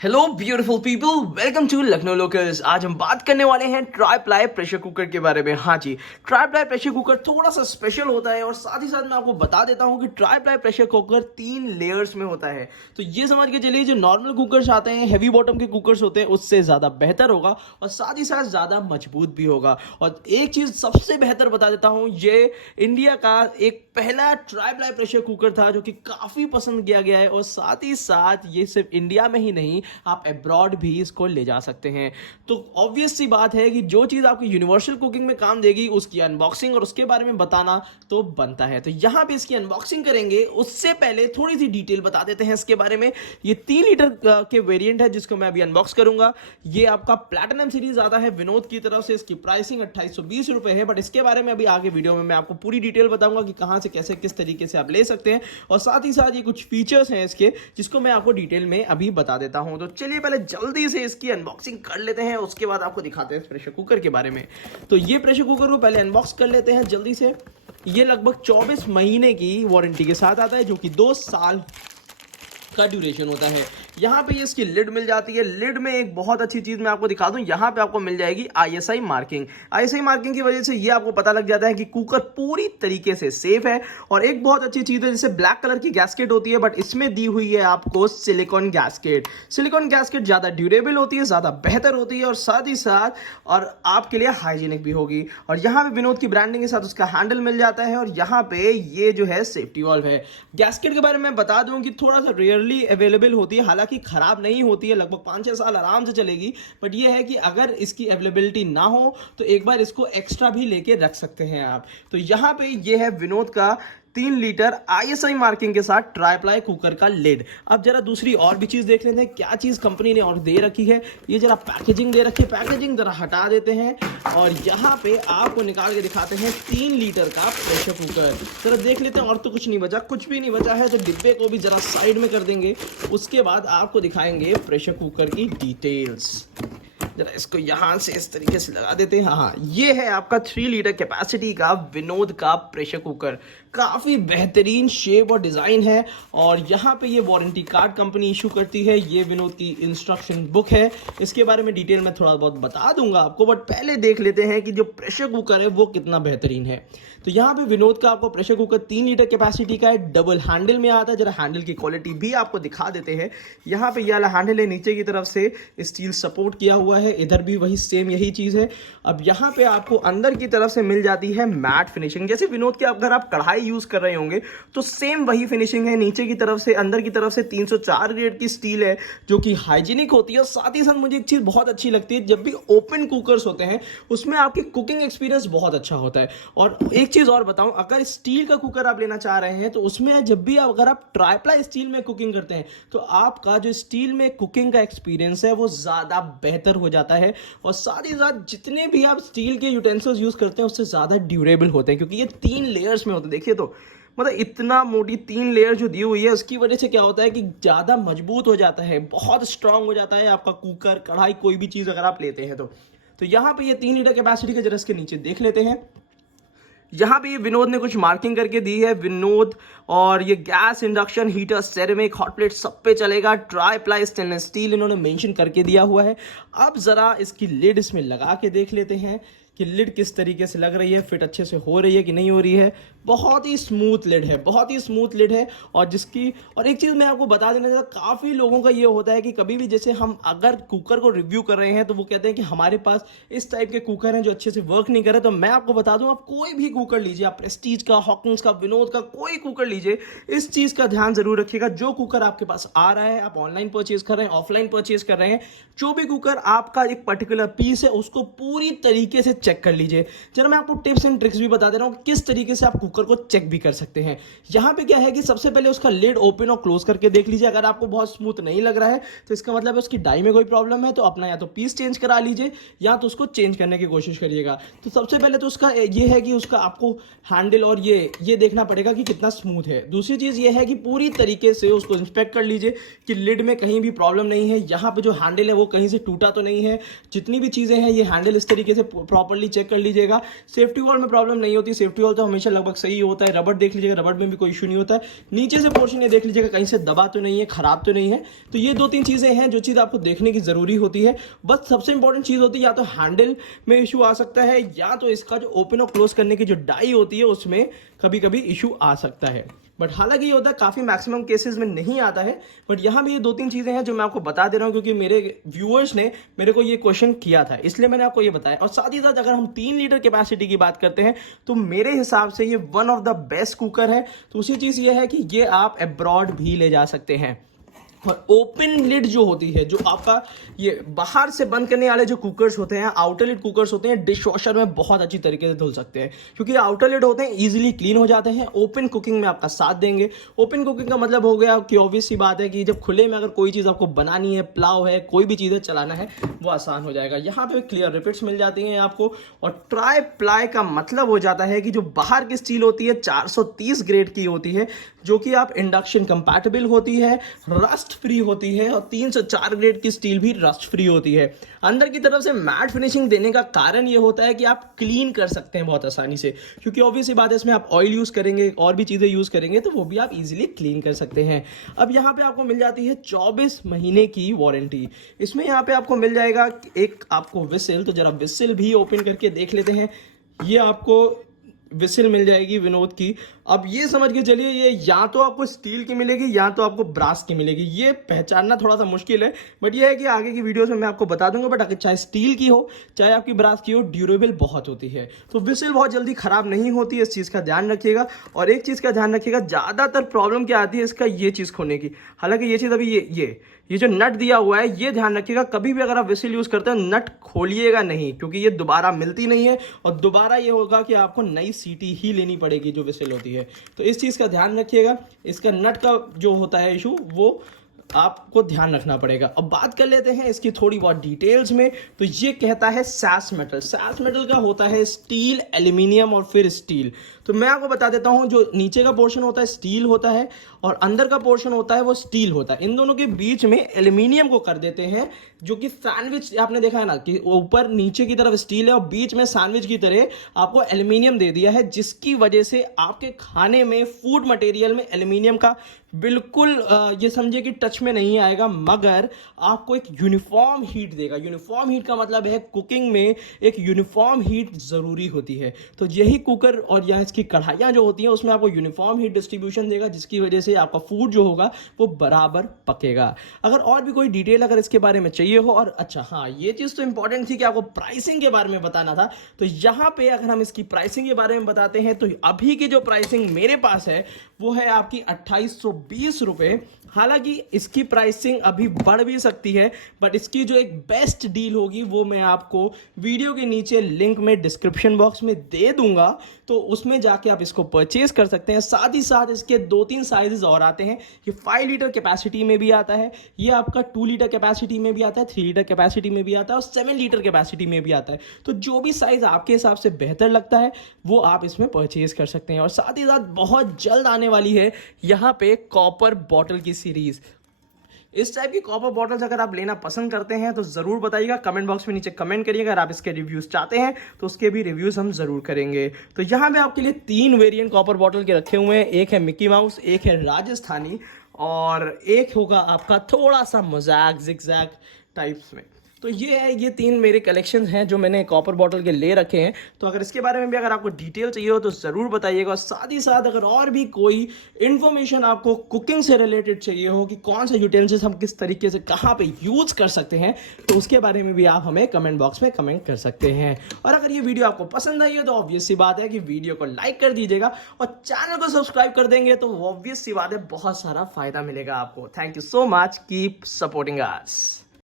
Hello beautiful people, welcome to Lucknow locals. आज हम बात करने वाले हैं ट्राई प्लाई प्रेशर कुकर के बारे में। हाँ जी, ट्राई प्लाई प्रेशर कुकर थोड़ा सा स्पेशल होता है और साथ ही साथ मैं आपको बता देता हूँ कि try ply pressure cooker 3 layers में होता है। तो ये समझ के चलिए, जो नॉर्मल कुकर्स आते हैं, हैवी बॉटम के कुकर्स होते हैं, उससे ज़्यादा बेहतर होगा और साथ ही साथ ज़्यादा मजबूत भी होगा। और एक चीज़ सबसे बेहतर बता देता हूँ, ये इंडिया का एक पहला ट्राई प्लाई प्रेशर कुकर था जो कि काफ़ी पसंद किया गया है। और साथ ही साथ ये सिर्फ इंडिया में ही नहीं, आप अब्रॉड भी इसको ले जा सकते हैं। तो ऑब्वियस सी बात है कि जो चीज़ आपकी यूनिवर्सल कुकिंग में काम देगी, उसकी अनबॉक्सिंग और उसके बारे में बताना तो बनता है। तो यहाँ पे इसकी अनबॉक्सिंग करेंगे, उससे पहले थोड़ी सी डिटेल बता देते हैं इसके बारे में। ये 3 लीटर के वेरिएंट है जिसको मैं अभी अनबॉक्स करूंगा। ये आपका प्लैटिनम सीरीज आता है विनोद की तरफ से। इसकी प्राइसिंग 2820 रुपए है, बट इसके बारे में अभी आगे वीडियो में मैं आपको पूरी डिटेल बताऊंगा कि कहां से कैसे किस तरीके से आप ले सकते हैं। और साथ ही साथ ये कुछ फीचर्स हैं इसके, जिसको मैं आपको डिटेल में अभी बता देता हूं। तो चलिए पहले जल्दी से इसकी अनबॉक्सिंग कर लेते हैं, उसके बाद आपको दिखाते हैं प्रेशर कुकर के बारे में। तो ये प्रेशर कुकर को पहले अनबॉक्स कर लेते हैं जल्दी से। ये लगभग 24 महीने की वारंटी के साथ आता है, जो कि 2 साल का ड्यूरेशन होता है। यहाँ पे ये इसकी लिड मिल जाती है। लिड में एक बहुत अच्छी चीज मैं आपको दिखा दूं, यहाँ पे आपको मिल जाएगी आईएसआई मार्किंग। आईएसआई मार्किंग की वजह से ये आपको पता लग जाता है कि कुकर पूरी तरीके से सेफ है। और एक बहुत अच्छी चीज है, जैसे ब्लैक कलर की गैस्केट होती है, बट इसमें दी हुई है आपको सिलिकॉन गैस्केट। सिलिकॉन गैस्केट ज्यादा ड्यूरेबल होती है, ज्यादा बेहतर होती है और साथ ही साथ और आपके लिए हाइजीनिक भी होगी। और यहाँ पे विनोद की ब्रांडिंग के साथ उसका हैंडल मिल जाता है। और यहाँ पे ये जो है सेफ्टी वाल्व है। गैस्केट के बारे में बता दूं कि थोड़ा सा रेयरली अवेलेबल होती है, हालांकि खराब नहीं होती है, लगभग 5-6 साल आराम से चलेगी। बट ये है कि अगर इसकी अवेलेबिलिटी ना हो तो एक बार इसको एक्स्ट्रा भी लेके रख सकते हैं आप। तो यहाँ पे ये है विनोद का 3 लीटर आईएसआई मार्किंग के साथ ट्राई प्लाई कुकर का लिड। अब जरा दूसरी और भी चीज देख लेते हैं, क्या चीज कंपनी ने और दे रखी है। ये जरा पैकेजिंग दे रखी है, पैकेजिंग जरा हटा देते हैं और यहाँ पे आपको निकाल के दिखाते हैं 3 लीटर का प्रेशर कुकर। जरा देख लेते हैं, और तो कुछ नहीं बचा, कुछ भी नहीं बचा है। तो डिब्बे को भी जरा साइड में कर देंगे, उसके बाद आपको दिखाएंगे प्रेशर कुकर की डिटेल्स। जरा इसको यहां से इस तरीके से लगा देते हैं। हाँ, ये है आपका 3 लीटर कैपेसिटी का विनोद का प्रेशर कुकर। काफी बेहतरीन शेप और डिजाइन है। और यहाँ पे ये वारंटी कार्ड कंपनी इशू करती है। ये विनोद की इंस्ट्रक्शन बुक है, इसके बारे में डिटेल में थोड़ा बहुत बता दूंगा आपको। बट पहले देख लेते हैं कि जो प्रेशर कुकर है वो कितना बेहतरीन है। तो यहाँ पे विनोद का आपको प्रेशर कुकर 3 लीटर कैपेसिटी का है, डबल हैंडल में आता है। जरा हैंडल की क्वालिटी भी आपको दिखा देते हैं। यहाँ पे ये वाला हैंडल है, नीचे की तरफ से स्टील सपोर्ट किया हुआ है, इधर भी वही सेम यही चीज है। अब यहाँ पे आपको अंदर की तरफ से मिल जाती है मैट फिनिशिंग। जैसे विनोद के अगर आप कढ़ाई यूज कर रहे होंगे तो सेम वही फिनिशिंग है। नीचे की तरफ से अंदर की तरफ से 304 ग्रेड की स्टील है, जो कि हाइजीनिक होती है। और साथ ही साथ मुझे एक चीज बहुत अच्छी लगती है, जब भी ओपन कुकर्स होते हैं उसमें आपकी कुकिंग एक्सपीरियंस बहुत अच्छा होता है। और एक चीज और बताऊं, अगर स्टील का कुकर आप लेना चाह रहे हैं तो उसमें जब भी अगर आप ट्राई प्लाई स्टील में कुकिंग करते हैं तो आपका जो स्टील में कुकिंग का एक्सपीरियंस है वो ज्यादा बेहतर हो जाता है। और साथ ही साथ जितने भी आप स्टील के यूटेंसिल्स यूज करते हैं उससे ज्यादा ड्यूरेबल होते हैं, क्योंकि ये 3 लेयर्स में होते हैं। देखिए, तो मतलब इतना मोटी 3 लेयर जो दी हुई है, उसकी वजह से क्या होता है कि ज्यादा मजबूत हो जाता है, बहुत स्ट्रांग हो जाता है आपका कुकर, कढ़ाई, कोई भी चीज अगर आप लेते हैं तो यहाँ पे ये 3 लीटर कैपेसिटी के जरा इसके नीचे देख लेते हैं। यहाँ पे ये विनोद ने कुछ मार्किंग करके दी है, विनोद। और ये gas, induction, heater, ceramic, hot plate सब पे चलेगा। ट्राई प्लाई स्टेनलेस स्टील इन्होंने मेंशन करके दिया हुआ है। अब जरा इसकी लिड इसमें लगा के देख लेते हैं कि लिड किस तरीके से लग रही है, फिट अच्छे से हो रही है कि नहीं हो रही है। बहुत ही स्मूथ लिड है, बहुत ही स्मूथ लिड है। और एक चीज़ मैं आपको बता देना चाहता, काफ़ी लोगों का ये होता है कि कभी भी जैसे हम अगर कुकर को रिव्यू कर रहे हैं तो वो कहते हैं कि हमारे पास इस टाइप के कुकर हैं जो अच्छे से वर्क नहीं कर रहे। तो मैं आपको बता दूं, आप कोई भी कुकर लीजिए, आप प्रेस्टीज का, हॉकिंस का, विनोद का, कोई कुकर लीजिए, इस चीज़ का ध्यान जरूर रखिएगा। जो कुकर आपके पास आ रहा है, आप ऑनलाइन परचेज कर रहे हैं, ऑफलाइन परचेज कर रहे हैं, जो भी कुकर आपका एक पर्टिकुलर पीस है उसको पूरी तरीके से चेक कर लीजिए। चलो मैं आपको टिप्स एंड ट्रिक्स भी बता दे रहा हूं किस तरीके से आप कुकर को चेक भी कर सकते हैं। यहां पे क्या है कि सबसे पहले उसका लिड ओपन और क्लोज करके देख लीजिए। अगर आपको बहुत स्मूथ नहीं लग रहा है तो इसका मतलब है उसकी डाई में कोई प्रॉब्लम है। तो अपना या तो पीस चेंज करा लीजिए या तो उसको चेंज करने की कोशिश करिएगा। तो सबसे पहले तो उसका ये है कि उसका आपको हैंडल और ये देखना पड़ेगा कि कितना स्मूथ है। दूसरी चीज ये है कि पूरी तरीके से उसको इंस्पेक्ट कर लीजिए कि लिड में कहीं भी प्रॉब्लम नहीं है। यहाँ पे जो हैंडल है वो कहीं से टूटा तो नहीं है। जितनी भी चीजें हैं ये हैंडल इस तरीके से प्रॉपरली प्रॉपर्ली चेक कर लीजिएगा। सेफ्टी वॉल में प्रॉब्लम नहीं होती, सेफ्टी वॉल तो हमेशा लगभग सही होता है। रबड़ देख लीजिएगा, रबड़ में भी कोई इशू नहीं होता है। नीचे से पोर्शन ये देख लीजिएगा कहीं से दबा तो नहीं है, खराब तो नहीं है। तो ये 2-3 चीजें हैं जो चीज आपको देखने की जरूरी होती है। बस सबसे इंपॉर्टेंट चीज होती है या तो हैंडल में इशू आ सकता है, या तो इसका जो ओपन और क्लोज करने की जो डाई होती है उसमें कभी कभी इशू आ सकता है। बट हालांकि ये होता है काफी मैक्सिमम केसेस में नहीं आता है। बट यहाँ भी ये 2-3 चीजें हैं जो मैं आपको बता दे रहा हूँ, क्योंकि मेरे व्यूअर्स ने मेरे को ये क्वेश्चन किया था, इसलिए मैंने आपको ये बताया। और साथ ही साथ अगर हम 3 लीटर कैपेसिटी की बात करते हैं तो मेरे हिसाब से ये one of the best cooker है। तो उसी चीज ये है कि ये आप अब्रॉड भी ले जा सकते हैं। और ओपन लिड जो होती है, जो आपका ये बाहर से बंद करने वाले जो कुकर्स होते हैं, आउटर लिड कुकर्स होते हैं, डिश वॉशर में बहुत अच्छी तरीके से धुल सकते हैं, क्योंकि आउटर लिड होते हैं इजीली क्लीन हो जाते हैं, ओपन कुकिंग में आपका साथ देंगे। ओपन कुकिंग का मतलब हो गया कि ऑब्वियस सी बात है कि जब खुले में अगर कोई चीज़ आपको बनानी है, पुलाव है, कोई भी चीज़ें चलाना है, वो आसान हो जाएगा। यहाँ पे क्लियर रिपिट्स मिल जाती हैं आपको। और ट्राई प्लाई का मतलब हो जाता है कि जो बाहर की स्टील होती है 430 ग्रेड की होती है, जो कि आप इंडक्शन कंपैटिबल होती है, रस्ट फ्री होती है, और 3 से 4 ग्रेड की स्टील भी रस्ट फ्री होती है। अंदर की तरफ से मैट फिनिशिंग देने का कारण ये होता है कि आप क्लीन कर सकते हैं बहुत आसानी से, क्योंकि ऑब्वियसली बात है इसमें आप ऑयल यूज करेंगे, और भी चीजें यूज करेंगे, तो वो भी आप इजीली क्लीन कर सकते हैं। अब यहाँ पे आपको मिल जाती है 24 महीने की वारंटी। इसमें यहाँ पे आपको मिल जाएगा एक आपको विसिल, तो जरा विसिल भी ओपन करके देख लेते हैं। ये आपको विसिल मिल जाएगी विनोद की। अब ये समझ के चलिए, ये या तो आपको स्टील की मिलेगी या तो आपको ब्रास की मिलेगी। ये पहचानना थोड़ा सा मुश्किल है, बट ये है कि आगे की वीडियोस में मैं आपको बता दूंगा। बट अगर चाहे स्टील की हो चाहे आपकी ब्रास की हो, ड्यूरेबल बहुत होती है, तो विसिल बहुत जल्दी खराब नहीं होती है, इस चीज़ का ध्यान रखिएगा। और एक चीज़ का ध्यान रखिएगा, ज़्यादातर प्रॉब्लम क्या आती है इसका, ये चीज़ खोने की। हालांकि ये चीज़ अभी ये जो नट दिया हुआ है, ये ध्यान रखिएगा, कभी भी अगर आप विसिल यूज करते हैं नट खोलिएगा नहीं, क्योंकि ये दोबारा मिलती नहीं है, और दोबारा ये होगा कि आपको नई सीटी ही लेनी पड़ेगी जो विसिल होती है। तो इस चीज़ का ध्यान रखिएगा। इसका नट का जो होता है इशू, वो आपको ध्यान रखना पड़ेगा। अब बात कर लेते हैं इसकी थोड़ी बहुत डिटेल्स में। तो ये कहता है सैस मेटल। सैस मेटल का होता है स्टील, एल्यूमिनियम और फिर स्टील। तो मैं आपको बता देता हूं, जो नीचे का पोर्शन होता है स्टील होता है, और अंदर का पोर्शन होता है वो स्टील होता है। इन दोनों के बीच में एल्यूमिनियम को कर देते हैं, जो कि सैंडविच आपने देखा है ना, कि ऊपर नीचे की तरफ स्टील है और बीच में सैंडविच की तरह आपको एल्यूमिनियम दे दिया है, जिसकी वजह से आपके खाने में, फूड मटेरियल में एल्यूमिनियम का बिल्कुल ये समझिए कि टच में नहीं आएगा, मगर आपको एक यूनिफॉर्म हीट देगा। यूनिफॉर्म हीट का मतलब है कुकिंग में एक यूनिफॉर्म हीट जरूरी होती है। तो यही कुकर और यहाँ इसकी कढ़ाइयाँ जो होती हैं उसमें आपको यूनिफॉर्म हीट डिस्ट्रीब्यूशन देगा, जिसकी वजह से आपका फूड जो होगा वो बराबर पकेगा। अगर और भी कोई डिटेल अगर इसके बारे में चाहिए हो, और अच्छा हाँ, ये चीज़ तो इंपॉर्टेंट थी कि आपको प्राइसिंग के बारे में बताना था। तो यहाँ पे अगर हम इसकी प्राइसिंग के बारे में बताते हैं, तो अभी की जो प्राइसिंग मेरे पास है वो है आपकी 2820 रुपये। हालांकि इसकी प्राइसिंग अभी बढ़ भी सकती है, बट इसकी जो एक बेस्ट डील होगी वो मैं आपको वीडियो के नीचे लिंक में डिस्क्रिप्शन बॉक्स में दे दूंगा, तो उसमें जाके आप इसको परचेज कर सकते हैं। साथ ही साथ इसके 2-3 साइजेस और आते हैं। ये 5 लीटर कैपेसिटी में भी आता है, ये आपका 2 लीटर कैपेसिटी में भी आता है, 3 लीटर कैपेसिटी में भी आता है, और 7 लीटर कैपेसिटी में भी आता है। तो जो भी साइज आपके हिसाब से बेहतर लगता है वो आप इसमें परचेज कर सकते हैं। और साथ ही साथ बहुत जल्द आने वाली है यहाँ पे कॉपर बॉटल की सीरीज। इस टाइप की कॉपर बॉटल्स अगर आप लेना पसंद करते हैं तो जरूर बताइएगा, कमेंट बॉक्स में नीचे कमेंट करिएगा। अगर आप इसके रिव्यूज चाहते हैं तो उसके भी रिव्यूज हम जरूर करेंगे। तो यहाँ पे आपके लिए 3 वेरिएंट कॉपर बॉटल के रखे हुए हैं। एक है मिकी माउस, एक है राजस्थानी, और एक होगा आपका थोड़ा सा मजाक जिगजैग टाइप्स में। तो ये है, ये 3 मेरे कलेक्शन हैं जो मैंने कॉपर बॉटल के ले रखे हैं। तो अगर इसके बारे में भी अगर आपको डिटेल चाहिए हो तो ज़रूर बताइएगा। और साथ ही साथ अगर और भी कोई इन्फॉर्मेशन आपको कुकिंग से रिलेटेड चाहिए हो, कि कौन से यूटेंसिल्स हम किस तरीके से कहाँ पे यूज़ कर सकते हैं, तो उसके बारे में भी आप हमें कमेंट बॉक्स में कमेंट कर सकते हैं। और अगर ये वीडियो आपको पसंद आई है तो ऑब्वियस सी बात है कि वीडियो को लाइक कर दीजिएगा, और चैनल को सब्सक्राइब कर देंगे तो ऑब्वियस सी बात है बहुत सारा फायदा मिलेगा आपको। Thank you so much, keep supporting us.